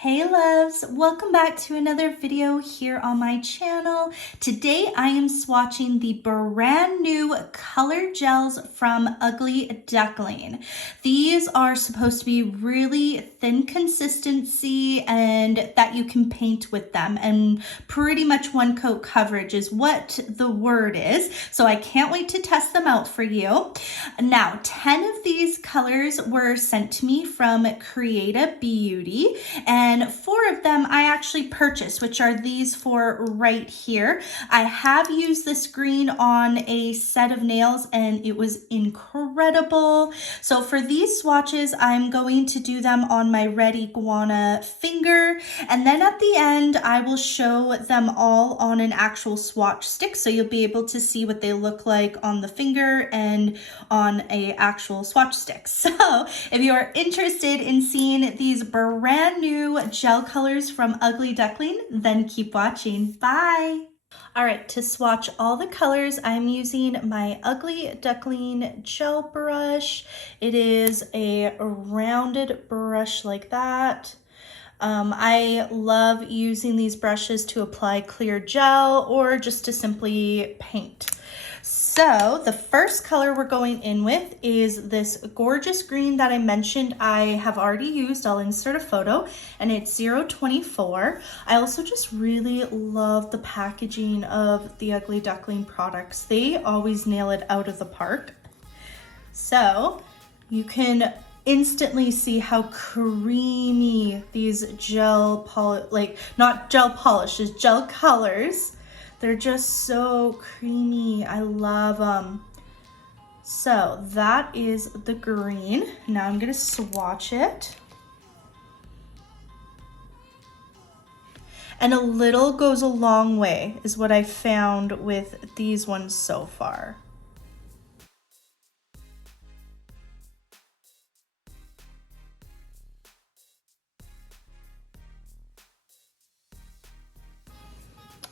Hey loves, welcome back to another video here on my channel. Today I am swatching the brand new color gels from Ugly Duckling. These are supposed to be really thin consistency and that you can paint with them, and pretty much one coat coverage is what the word is. So I can't wait to test them out for you. Now, 10 of these colors were sent to me from Creata Beauty, and 4 of them I actually purchased, which are these 4 right here. I have used this green on a set of nails and it was incredible. So for these swatches, I'm going to do them on my red iguana finger, and then at the end I will show them all on an actual swatch stick, so you'll be able to see what they look like on the finger and on a actual swatch stick. So if you are interested in seeing these brand new gel colors from Ugly Duckling, then keep watching. Bye! All right, to swatch all the colors, I'm using my Ugly Duckling gel brush. It is a rounded brush like that. I love using these brushes to apply clear gel or just to simply paint. So the first color we're going in with is this gorgeous green that I mentioned I have already used. I'll insert a photo, and it's 024. I also just really love the packaging of the Ugly Duckling products. They always nail it out of the park. So you can instantly see how creamy these gel not gel polishes, gel colors. They're just so creamy. I love them. So that is the green. Now I'm gonna swatch it. And a little goes a long way is what I found with these ones so far.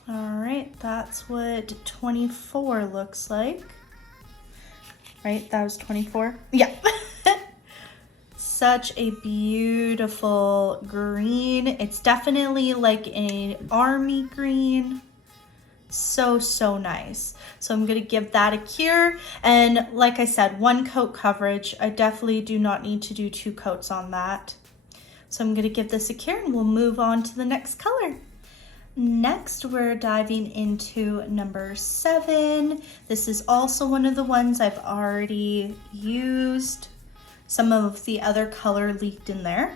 All right, that's what 24 looks like. Right, that was 24? Yeah. Such a beautiful green. It's definitely like an army green. So nice. So I'm gonna give that a cure. And like I said, one coat coverage. I definitely do not need to do 2 coats on that. So I'm gonna give this a cure and we'll move on to the next color. Next, we're diving into number 7. This is also one of the ones I've already used. Some of the other color leaked in there.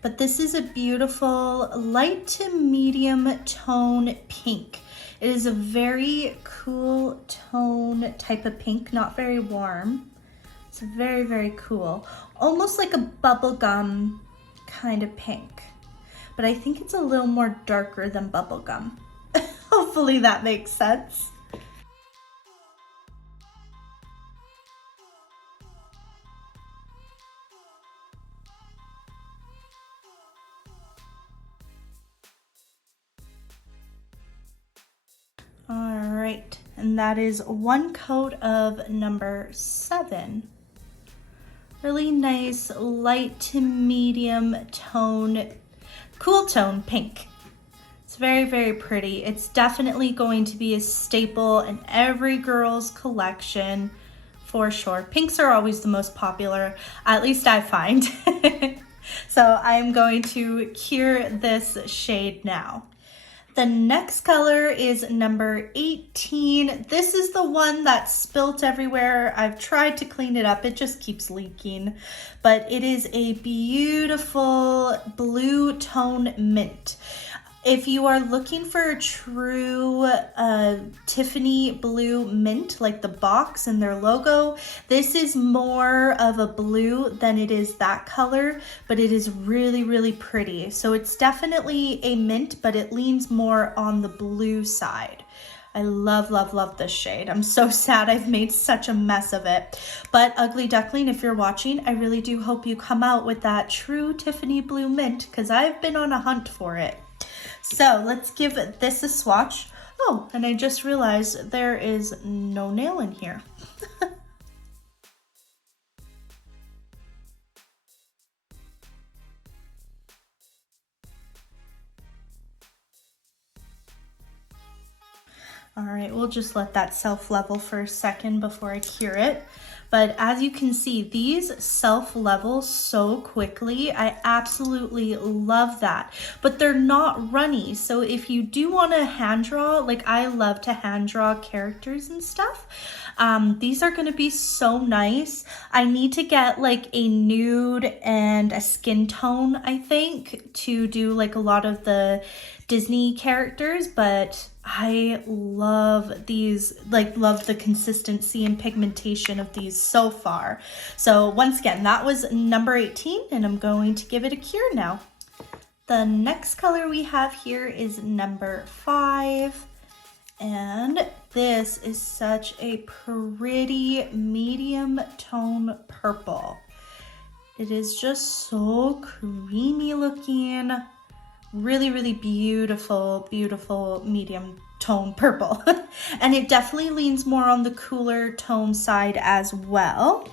But this is a beautiful light to medium tone pink. It is a very cool tone type of pink, not very warm. It's very cool. Almost like a bubblegum kind of pink. But I think it's a little more darker than bubblegum. Hopefully that makes sense. All right, and that is one coat of number 7. Really nice light to medium tone, cool tone pink. It's very pretty. It's definitely going to be a staple in every girl's collection for sure. Pinks are always the most popular, at least I find. So I'm going to cure this shade now. The next color is number 18. This is the one that's spilt everywhere. I've tried to clean it up. It just keeps leaking. But it is a beautiful blue tone mint. If you are looking for a true Tiffany blue mint, like the box and their logo, this is more of a blue than it is that color, but it is really pretty. So it's definitely a mint, but it leans more on the blue side. I love this shade. I'm so sad I've made such a mess of it. But Ugly Duckling, if you're watching, I really do hope you come out with that true Tiffany blue mint, because I've been on a hunt for it. So let's give this a swatch. Oh, and I just realized there is no nail in here. All right, we'll just let that self-level for a second before I cure it. But as you can see, these self-level so quickly. I absolutely love that. But they're not runny. So if you do want to hand draw, like I love to hand draw characters and stuff, these are going to be so nice. I need to get like a nude and a skin tone, I think, to do like a lot of the Disney characters, but I love these, like love the consistency and pigmentation of these so far. So once again, that was number 18 and I'm going to give it a cure now. The next color we have here is number 5. And this is such a pretty medium tone purple. It is just so creamy looking. Really, really beautiful, beautiful medium tone purple. And it definitely leans more on the cooler tone side as well.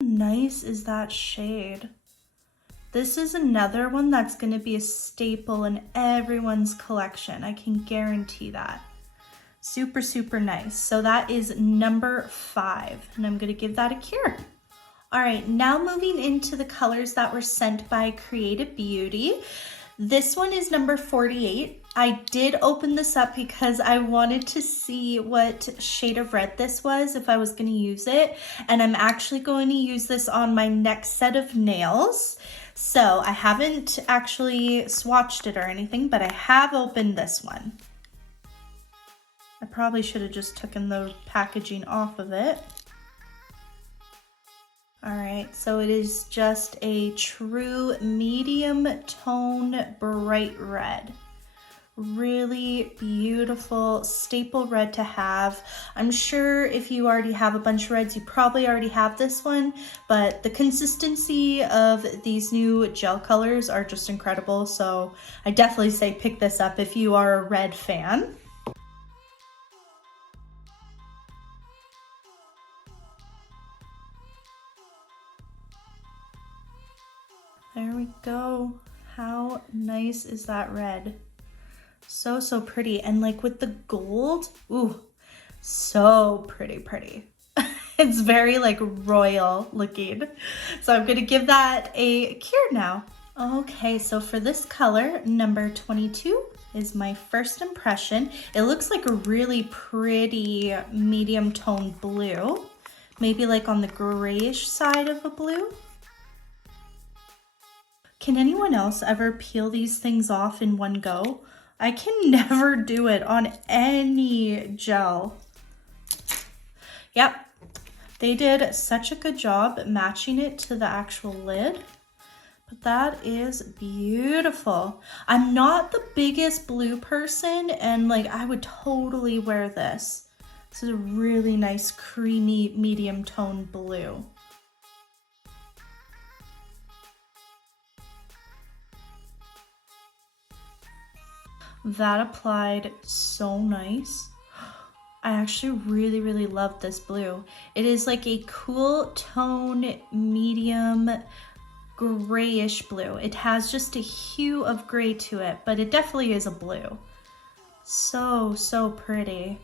Nice is that shade. This is another one that's going to be a staple in everyone's collection. I can guarantee that. Super, super nice. So that is number 5, and I'm gonna give that a cure. All right, now moving into the colors that were sent by Creata Beauty. This one is number 48. I did open this up because I wanted to see what shade of red this was, if I was gonna use it. And I'm actually going to use this on my next set of nails. So I haven't actually swatched it or anything, but I have opened this one. I probably should have just taken the packaging off of it. All right, so it is just a true medium tone bright red. Really beautiful staple red to have. I'm sure if you already have a bunch of reds, you probably already have this one, but the consistency of these new gel colors are just incredible. So I definitely say pick this up if you are a red fan. There we go. How nice is that red? So, so pretty. And like with the gold, ooh, so pretty. It's very like royal looking. So I'm gonna give that a cure now. Okay, so for this color, number 22 is my first impression. It looks like a really pretty medium tone blue. Maybe like on the grayish side of a blue. Can anyone else ever peel these things off in one go? I can never do it on any gel. Yep, they did such a good job matching it to the actual lid. But that is beautiful. I'm not the biggest blue person, and like I would totally wear this. This is a really nice creamy medium tone blue. That applied so nice. I actually really love this blue. It is like a cool tone, medium, grayish blue. It has just a hue of gray to it, but it definitely is a blue. So pretty.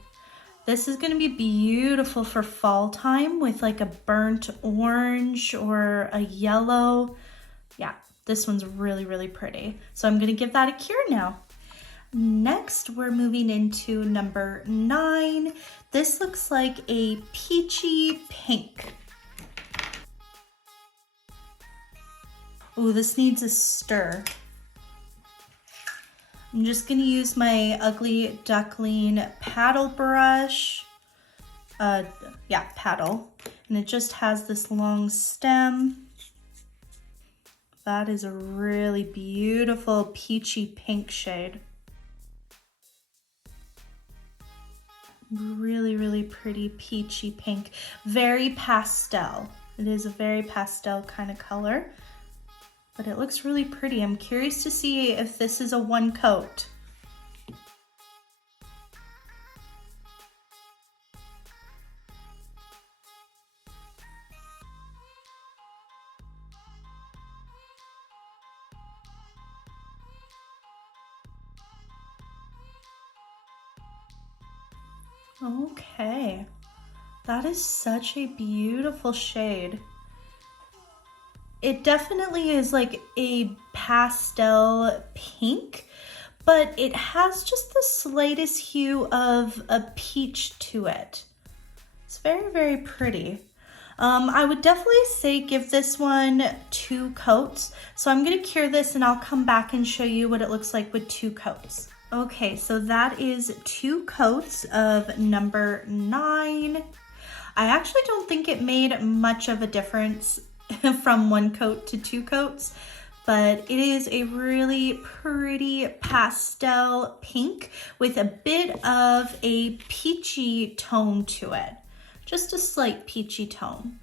This is gonna be beautiful for fall time with like a burnt orange or a yellow. Yeah, this one's really pretty. So I'm gonna give that a cure now. Next, we're moving into number 9. This looks like a peachy pink. Ooh, this needs a stir. I'm just gonna use my Ugly Duckling paddle brush. Paddle. And it just has this long stem. That is a really beautiful peachy pink shade. Really pretty peachy pink. Very pastel. It is a very pastel kind of color, but it looks really pretty. I'm curious to see if this is a one coat. Okay, that is such a beautiful shade. It definitely is like a pastel pink, but it has just the slightest hue of a peach to it. It's very, very pretty. I would definitely say give this one 2 coats. So I'm gonna cure this and I'll come back and show you what it looks like with 2 coats. Okay, so that is 2 coats of number 9. I actually don't think it made much of a difference from 1 coat to 2 coats, but it is a really pretty pastel pink with a bit of a peachy tone to it. Just a slight peachy tone.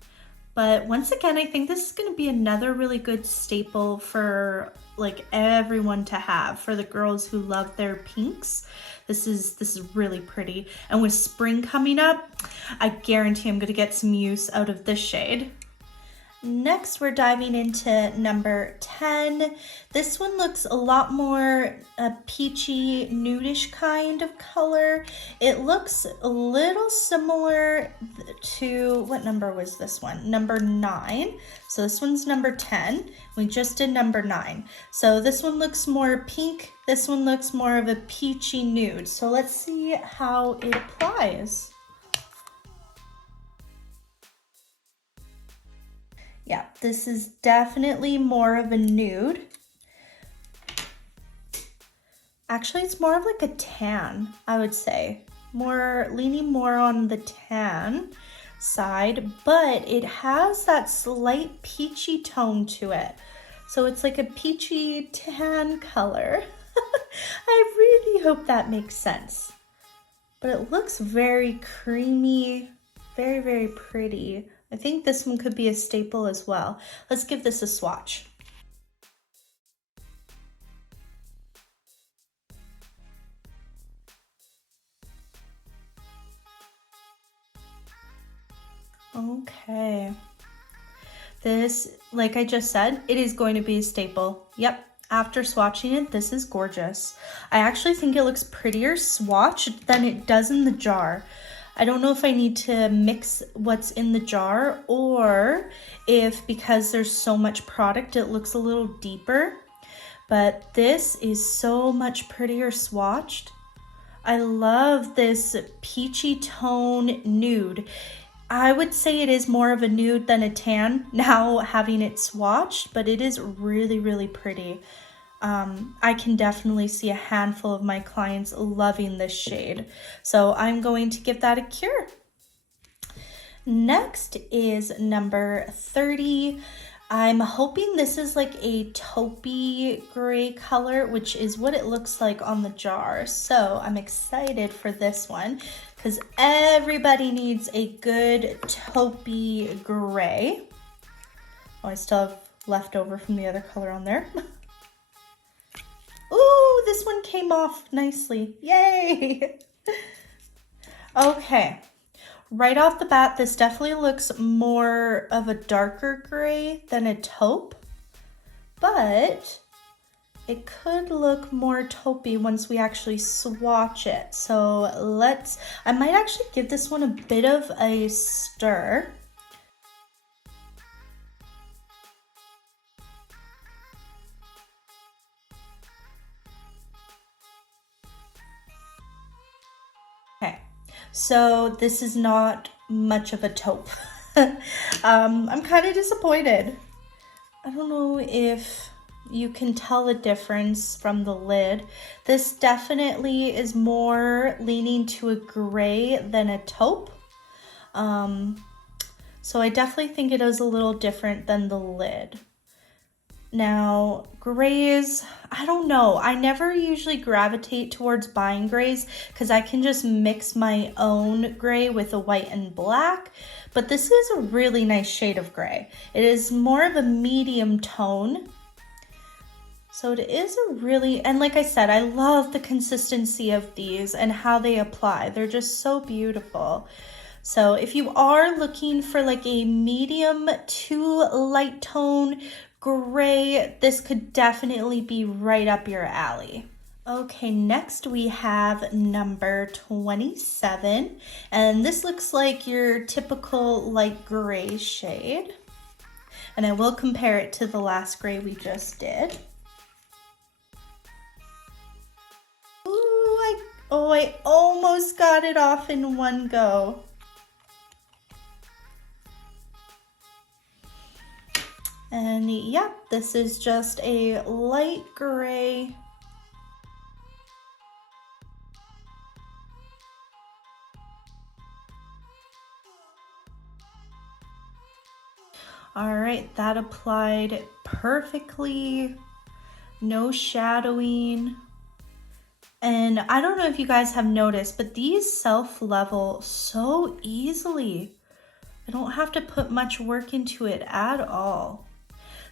But once again, I think this is going to be another really good staple for like everyone to have, for the girls who love their pinks. This is really pretty. And with spring coming up, I guarantee I'm going to get some use out of this shade. Next, we're diving into number 10. This one looks a lot more a peachy, nudish kind of color. It looks a little similar to, what number was this one? Number 9. So this one's number 10. We just did number 9. So this one looks more pink. This one looks more of a peachy nude. So let's see how it applies. Yeah, this is definitely more of a nude. Actually, it's more of like a tan, I would say. Leaning more on the tan side, but it has that slight peachy tone to it. So it's like a peachy tan color. I really hope that makes sense. But it looks very creamy, very, very pretty. I think this one could be a staple as well. Let's give this a swatch. Okay. This, like I just said, it is going to be a staple. Yep. After swatching it, this is gorgeous. I actually think it looks prettier swatched than it does in the jar. I don't know if I need to mix what's in the jar or if because there's so much product it looks a little deeper, but this is so much prettier swatched. I love this peachy tone nude. I would say it is more of a nude than a tan now having it swatched, but it is really, really pretty. I can definitely see a handful of my clients loving this shade. So I'm going to give that a cure. Next is number 30. I'm hoping this is like a taupey gray color, which is what it looks like on the jar. So I'm excited for this one because everybody needs a good taupey gray. Oh, I still have leftover from the other color on there. Ooh, this one came off nicely. Yay! Okay, right off the bat, this definitely looks more of a darker gray than a taupe, but it could look more taupey once we actually swatch it. So I might actually give this one a bit of a stir. Okay, so this is not much of a taupe. I'm kind of disappointed. I don't know if you can tell the difference from the lid. This definitely is more leaning to a gray than a taupe. So I definitely think it is a little different than the lid. Now, grays, I don't know. I never usually gravitate towards buying grays because I can just mix my own gray with a white and black. But this is a really nice shade of gray. It is more of a medium tone. So it is a really, and like I said, I love the consistency of these and how they apply. They're just so beautiful. So if you are looking for like a medium to light tone gray, this could definitely be right up your alley. Okay, next we have number 27, and this looks like your typical light gray shade. And I will compare it to the last gray we just did. Ooh, I almost got it off in one go. And yeah, this is just a light gray. All right, that applied perfectly, no shadowing. And I don't know if you guys have noticed, but these self-level so easily. I don't have to put much work into it at all.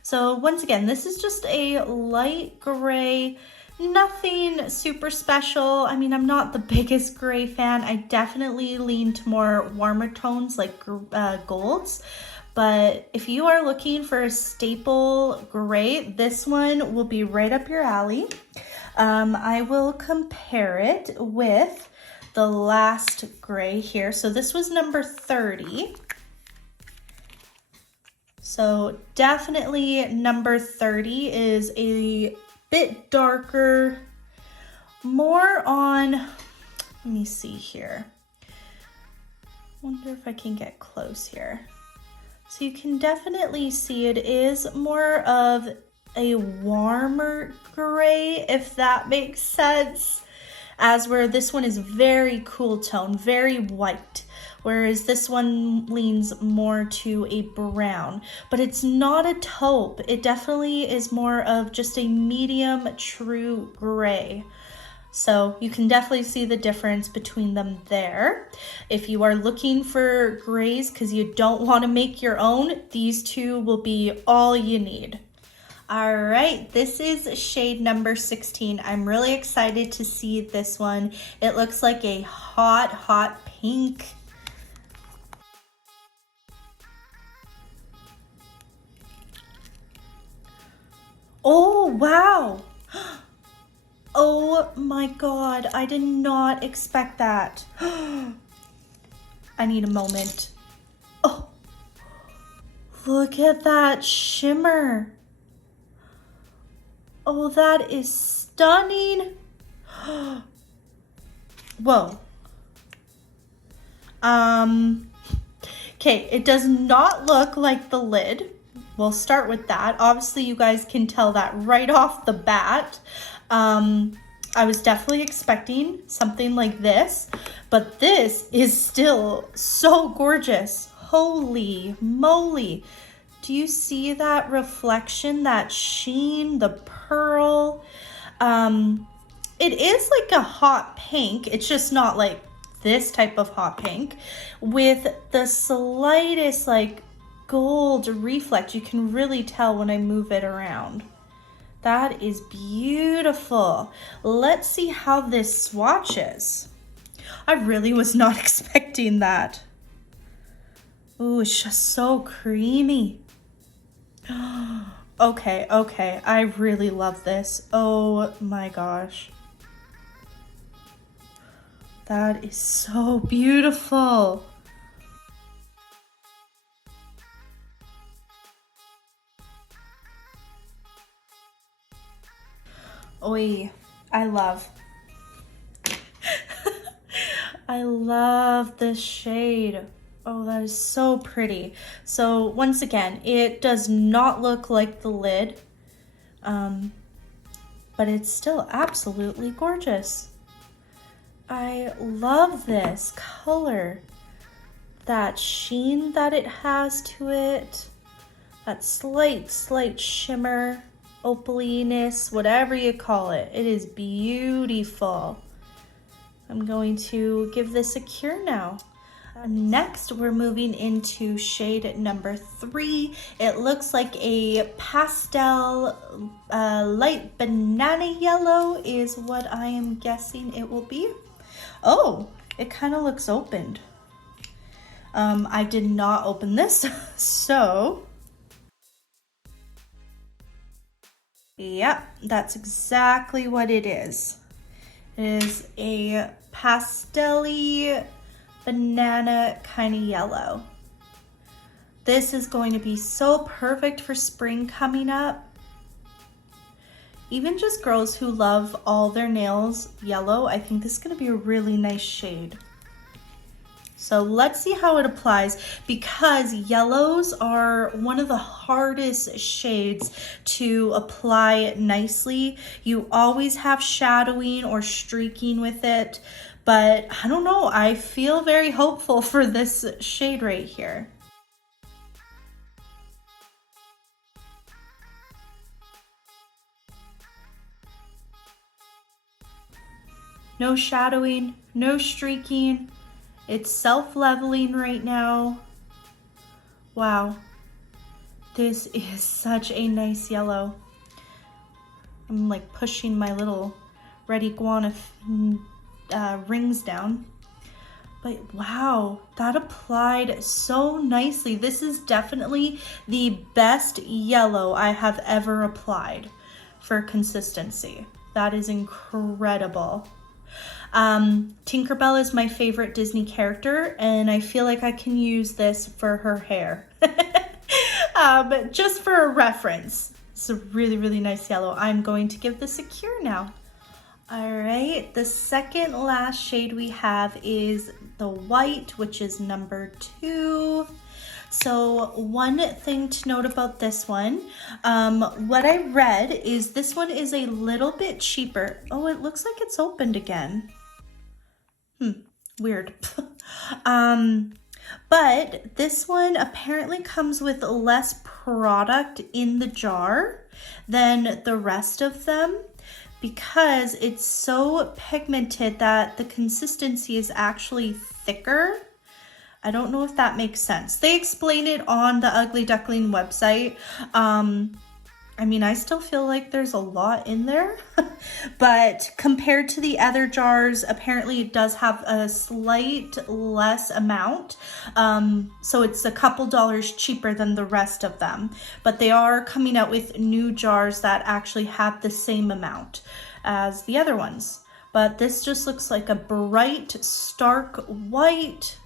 So once again, this is just a light gray, nothing super special. I mean, I'm not the biggest gray fan. I definitely lean to more warmer tones like golds. But if you are looking for a staple gray, this one will be right up your alley. I will compare it with the last gray here. So this was number 30. So definitely number 30 is a bit darker, more on, let me see here. Wonder if I can get close here. So you can definitely see it is more of a warmer gray, if that makes sense, as where this one is very cool tone, very white, whereas this one leans more to a brown, but it's not a taupe. It definitely is more of just a medium true gray. So you can definitely see the difference between them there. If you are looking for grays because you don't want to make your own, these two will be all you need. All right, this is shade number 16. I'm really excited to see this one. It looks like a hot, hot pink. Oh, wow. Oh my God, I did not expect that. I need a moment. Oh, look at that shimmer. Oh, that is stunning. Whoa. Okay, it does not look like the lid. We'll start with that. Obviously, you guys can tell that right off the bat. I was definitely expecting something like this, but this is still so gorgeous. Holy moly. Do you see that reflection, that sheen, the pearl? It is like a hot pink. It's just not like this type of hot pink with the slightest like gold reflect. You can really tell when I move it around. That is beautiful. Let's see how this swatches. I really was not expecting that. Ooh, it's just so creamy. Okay, I really love this. Oh my gosh. That is so beautiful. Oi, I love. I love this shade. Oh, that is so pretty. So once again, it does not look like the lid, but it's still absolutely gorgeous. I love this color, that sheen that it has to it, that slight shimmer, opaliness, whatever you call it. It is beautiful. I'm going to give this a cure now. Next, we're moving into shade number 3. It looks like a pastel light banana yellow is what I am guessing it will be. Oh, it kind of looks opened. I did not open this, so yeah, that's exactly what it is. It is a pastel-y banana kind of yellow. This is going to be so perfect for spring coming up. Even just girls who love all their nails yellow, I think this is going to be a really nice shade. So let's see how it applies, because yellows are one of the hardest shades to apply nicely. You always have shadowing or streaking with it, but I don't know, I feel very hopeful for this shade right here. No shadowing, no streaking. It's self-leveling right now. Wow, this is such a nice yellow. I'm like pushing my little red iguana rings down. But wow, that applied so nicely. This is definitely the best yellow I have ever applied for consistency. That is incredible. Tinkerbell is my favorite Disney character, and I feel like I can use this for her hair. Just for a reference. It's a really, really nice yellow. I'm going to give this a cure now. All right, the second last shade we have is the white, which is number 2. So one thing to note about this one, what I read is this one is a little bit cheaper. Oh, it looks like it's opened again. Weird. But this one apparently comes with less product in the jar than the rest of them, because it's so pigmented that the consistency is actually thicker. I don't know if that makes sense. They explain it on the Ugly Duckling website. I mean, I still feel like there's a lot in there, but compared to the other jars, apparently it does have a slight less amount. So it's a couple dollars cheaper than the rest of them, but they are coming out with new jars that actually have the same amount as the other ones. But this just looks like a bright, stark white.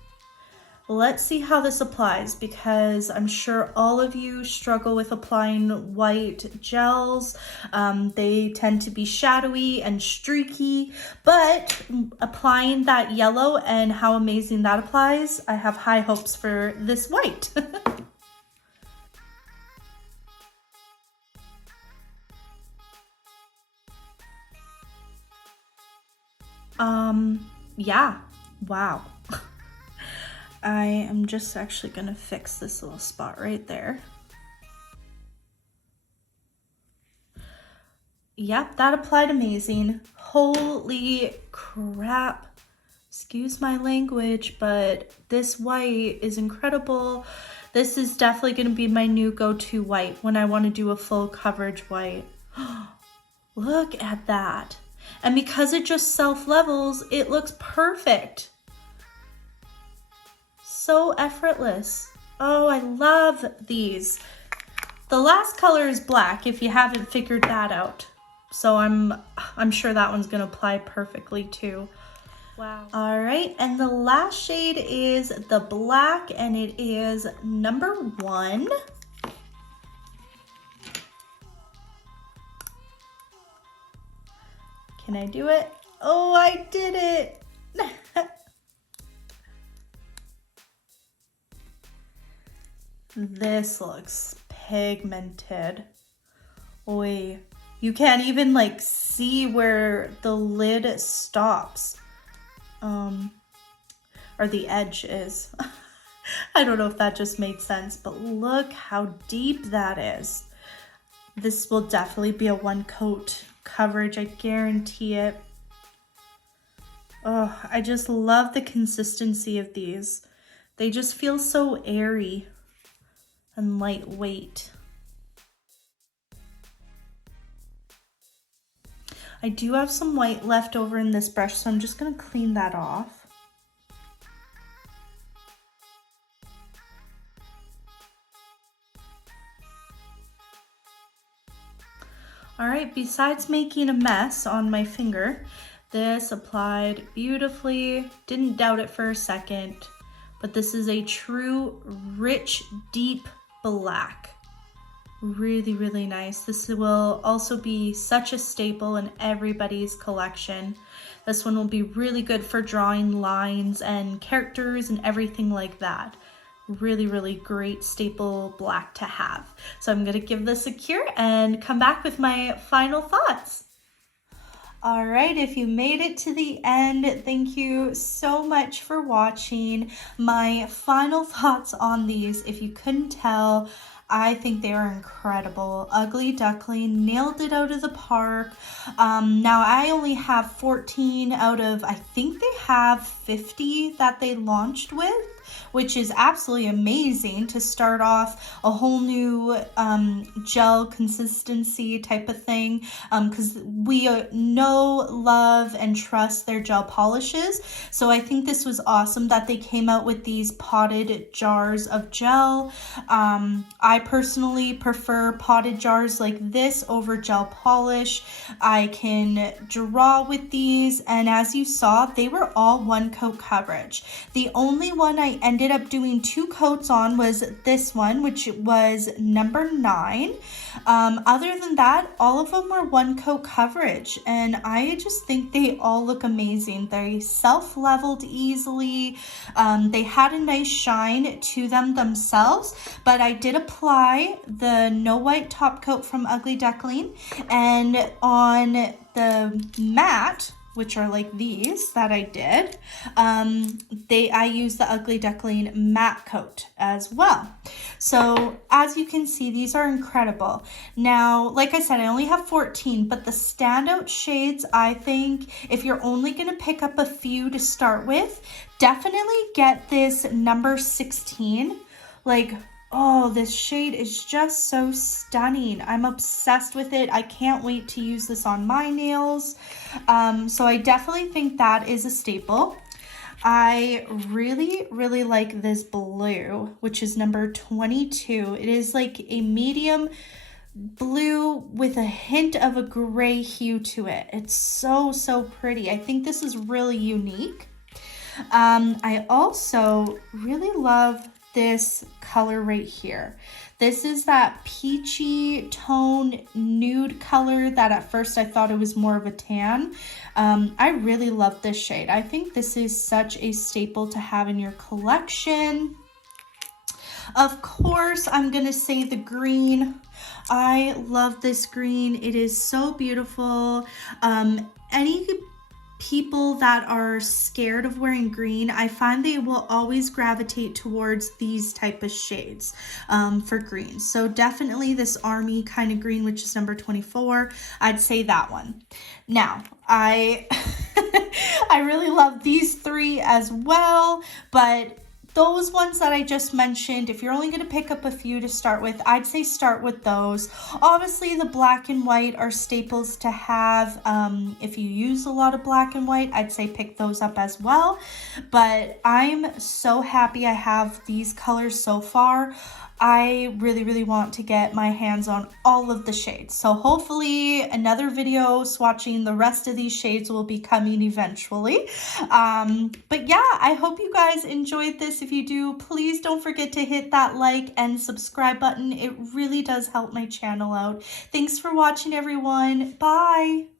Let's see how this applies, because I'm sure all of you struggle with applying white gels. They tend to be shadowy and streaky, but applying that yellow and how amazing that applies, I have high hopes for this white. Yeah, wow. I am just actually gonna fix this little spot right there. Yep, that applied amazing. Holy crap. Excuse my language, but this white is incredible. This is definitely gonna be my new go-to white when I wanna do a full coverage white. Look at that. And because it just self-levels, it looks perfect. So effortless. Oh, I love these. The last color is black, if you haven't figured that out. So I'm sure that one's gonna apply perfectly too. Wow. All right, and the last shade is the black, and it is number 1. Can I do it? Oh, I did it. This looks pigmented. Oi, you can't even like see where the lid stops. Or the edge is. I don't know if that just made sense, but look how deep that is. This will definitely be a one coat coverage, I guarantee it. Oh, I just love the consistency of these. They just feel so airy and lightweight. I do have some white left over in this brush, so I'm just gonna clean that off. All right, besides making a mess on my finger, This applied beautifully. Didn't doubt it for a second, but this is a true rich, deep black. Really, really nice. This will also be such a staple in everybody's collection. This one will be really good for drawing lines and characters and everything like that. Really, really great staple black to have. So I'm gonna give this a cure and come back with my final thoughts. All right, if you made it to the end, thank you so much for watching. My final thoughts on these, if you couldn't tell, I think they are incredible. Ugly Duckling nailed it out of the park. Now I only have 14 out of, I think they have 50 that they launched with, which is absolutely amazing to start off a whole new gel consistency type of thing, because we know, love, and trust their gel polishes. So I think this was awesome that they came out with these potted jars of gel. I personally prefer potted jars like this over gel polish. I can draw with these, and as you saw, they were all one coat coverage. The only one I ended up doing 2 coats on was this one, which was number 9. Other than that, all of them were 1 coat coverage, and I just think they all look amazing. They self-leveled easily. They had a nice shine to them themselves, but I did apply the No White top coat from Ugly Duckling, and on the matte, which are like these that I did, I used the Ugly Duckling matte coat as well. So as you can see, these are incredible. Now, like I said, I only have 14, but the standout shades, I think, if you're only gonna pick up a few to start with, definitely get this number 16. Like, oh, this shade is just so stunning. I'm obsessed with it. I can't wait to use this on my nails. So I definitely think that is a staple. I really, really like this blue, which is number 22. It is like a medium blue with a hint of a gray hue to it. It's so, so pretty. I think this is really unique. I also really love this color right here. This is that peachy tone nude color that at first I thought it was more of a tan. I really love this shade. I think this is such a staple to have in your collection. Of course, I'm gonna say the green. I love this green. It is so beautiful. Any people that are scared of wearing green, I find they will always gravitate towards these type of shades for green. So definitely this army kind of green, which is number 24, I'd say that one. Now, I really love these 3 as well, but those ones that I just mentioned, if you're only going to pick up a few to start with, I'd say start with those. Obviously, the black and white are staples to have. If you use a lot of black and white, I'd say pick those up as well. But I'm so happy I have these colors so far. I really, really want to get my hands on all of the shades. So hopefully another video swatching the rest of these shades will be coming eventually. But yeah, I hope you guys enjoyed this. If you do, please don't forget to hit that like and subscribe button. It really does help my channel out. Thanks for watching, everyone. Bye.